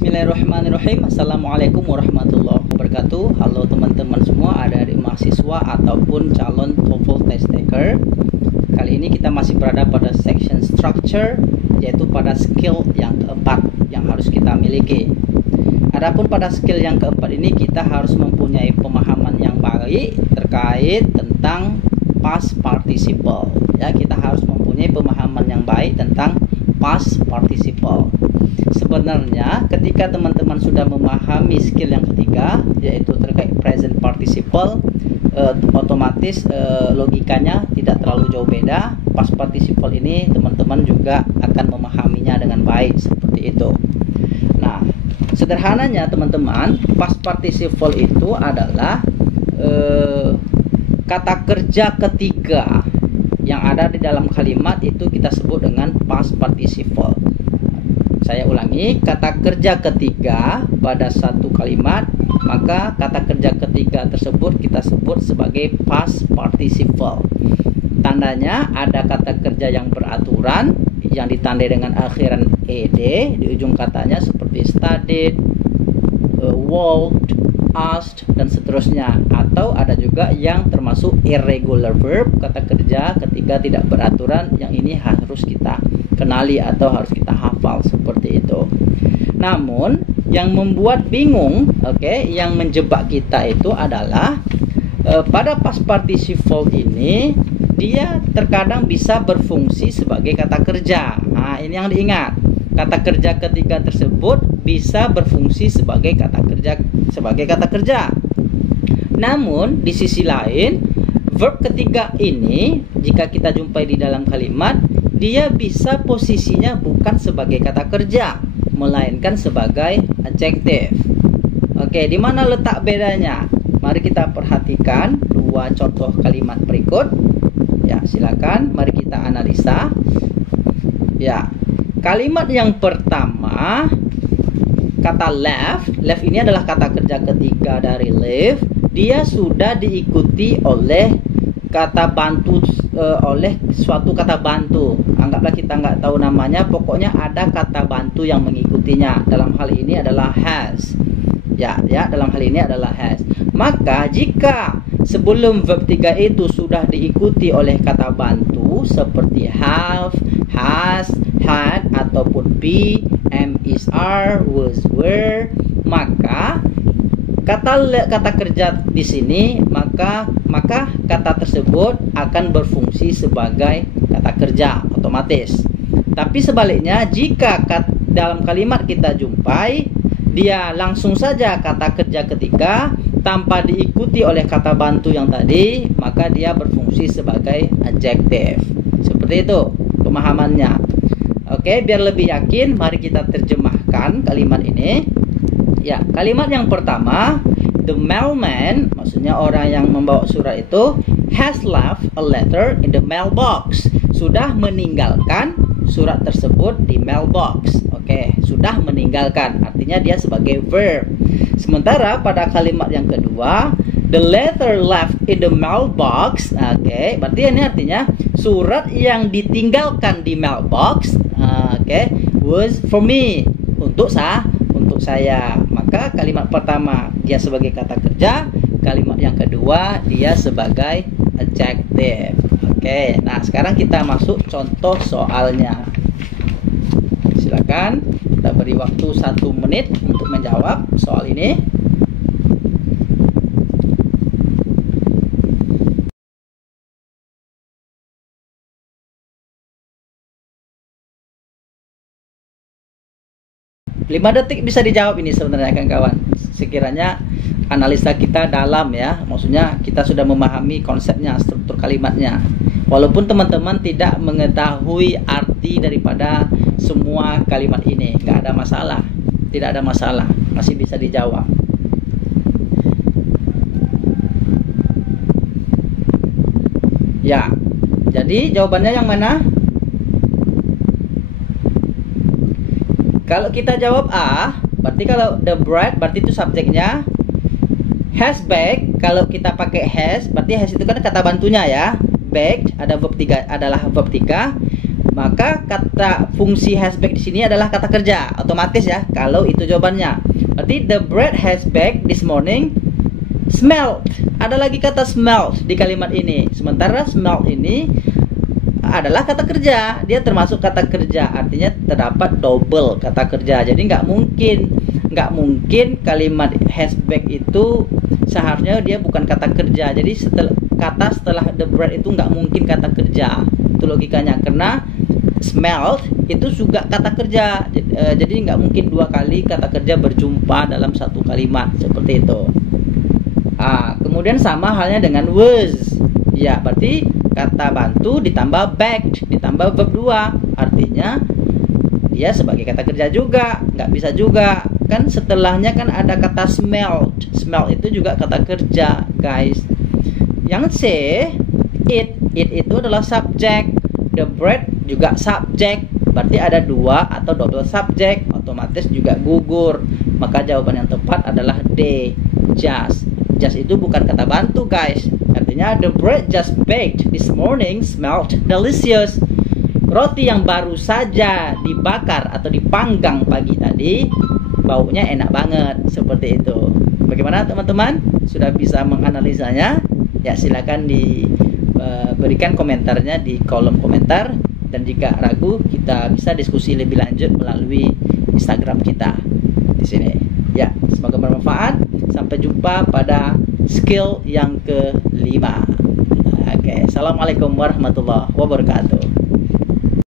Bismillahirrahmanirrahim. Assalamualaikum warahmatullahi wabarakatuh. Halo teman-teman semua, adik-adik mahasiswa ataupun calon TOEFL test taker. Kali ini kita masih berada pada section structure, yaitu pada skill yang keempat yang harus kita miliki. Adapun pada skill yang keempat ini kita harus mempunyai pemahaman yang baik terkait tentang past participle. Ya, kita harus mempunyai pemahaman yang baik tentang past participle. Sebenarnya ketika teman-teman sudah memahami skill yang ketiga, yaitu terkait present participle, otomatis logikanya tidak terlalu jauh beda. Past participle ini teman-teman juga akan memahaminya dengan baik seperti itu. Nah, sederhananya teman-teman, past participle itu adalah kata kerja ketiga yang ada di dalam kalimat itu kita sebut dengan past participle. Saya ulangi, kata kerja ketiga pada satu kalimat, maka kata kerja ketiga tersebut kita sebut sebagai past participle. Tandanya ada kata kerja yang beraturan yang ditandai dengan akhiran ed di ujung katanya seperti studied, walked, asked, dan seterusnya. Atau ada juga yang termasuk irregular verb, kata kerja ketika tidak beraturan, yang ini harus kita kenali atau harus kita hafal seperti itu. Namun yang membuat bingung, yang menjebak kita itu adalah pada past participle ini dia terkadang bisa berfungsi sebagai kata kerja. Nah, ini yang diingat. Kata kerja ketiga tersebut bisa berfungsi sebagai kata kerja. Namun di sisi lain, verb ketiga ini jika kita jumpai di dalam kalimat, dia bisa posisinya bukan sebagai kata kerja, melainkan sebagai adjective. Di mana letak bedanya? Mari kita perhatikan dua contoh kalimat berikut. Ya, silakan mari kita analisa. Ya, kalimat yang pertama, kata left ini adalah kata kerja ketiga dari live. Dia sudah diikuti oleh kata bantu, oleh suatu kata bantu. Anggaplah kita nggak tahu namanya, pokoknya ada kata bantu yang mengikutinya. Dalam hal ini adalah has. Ya, dalam hal ini adalah has. Maka jika sebelum verb 3 itu sudah diikuti oleh kata bantu seperti have, has, had, ataupun be, am, is, are, was, were, maka kata kerja di sini maka kata tersebut akan berfungsi sebagai kata kerja otomatis. Tapi sebaliknya, jika dalam kalimat kita jumpai dia langsung saja kata kerja ketiga tanpa diikuti oleh kata bantu yang tadi, maka dia berfungsi sebagai adjective. Seperti itu pemahamannya. Biar lebih yakin, mari kita terjemahkan kalimat ini. Ya, kalimat yang pertama, the mailman, maksudnya orang yang membawa surat itu, has left a letter in the mailbox. Sudah meninggalkan surat tersebut di mailbox. Sudah meninggalkan, artinya dia sebagai verb. Sementara pada kalimat yang kedua, the letter left in the mailbox, berarti ini artinya surat yang ditinggalkan di mailbox, was for me, untuk saya. Maka kalimat pertama dia sebagai kata kerja, kalimat yang kedua dia sebagai adjective. Nah sekarang kita masuk contoh soalnya. Silakan, kita beri waktu 1 menit untuk menjawab soal ini. Lima detik bisa dijawab ini sebenarnya kawan-kawan. Sekiranya analisa kita dalam, ya, maksudnya kita sudah memahami konsepnya, struktur kalimatnya. Walaupun teman-teman tidak mengetahui arti daripada semua kalimat ini, nggak ada masalah, tidak ada masalah, masih bisa dijawab. Ya, jadi jawabannya yang mana? Kalau kita jawab A, berarti kalau the bread berarti itu subjeknya. Has baked, kalau kita pakai has, berarti has itu kan kata bantunya ya. Baked ada verb 3, adalah verb 3. Maka kata fungsi has baked di sini adalah kata kerja, otomatis ya kalau itu jawabannya. Berarti the bread has baked this morning smelled. Ada lagi kata smelled di kalimat ini. Sementara smelled ini adalah kata kerja, dia termasuk kata kerja, artinya terdapat double kata kerja. Jadi nggak mungkin kalimat has baked itu seharusnya dia bukan kata kerja. Jadi setelah the bread itu nggak mungkin kata kerja. Itu logikanya, karena smelled itu juga kata kerja. Jadi nggak mungkin dua kali kata kerja berjumpa dalam satu kalimat seperti itu. Kemudian sama halnya dengan was. Ya, berarti kata bantu ditambah baked ditambah verb 2, artinya dia sebagai kata kerja juga. Nggak bisa juga, kan setelahnya kan ada kata smelled. Smell itu juga kata kerja, guys. Yang C, it itu adalah subjek, the bread juga subjek, berarti ada dua atau double subjek, otomatis juga gugur. Maka jawaban yang tepat adalah D, just. Just itu bukan kata bantu, guys. Artinya the bread just baked this morning smelled delicious. Roti yang baru saja dibakar atau dipanggang pagi tadi baunya enak banget. Seperti itu. Bagaimana teman-teman? Sudah bisa menganalisanya? Ya, silakan diberikan komentarnya di kolom komentar, dan jika ragu kita bisa diskusi lebih lanjut melalui Instagram kita di sini. Ya, semoga bermanfaat. Sampai jumpa pada skill yang ke-5. Oke, assalamualaikum warahmatullahi wabarakatuh.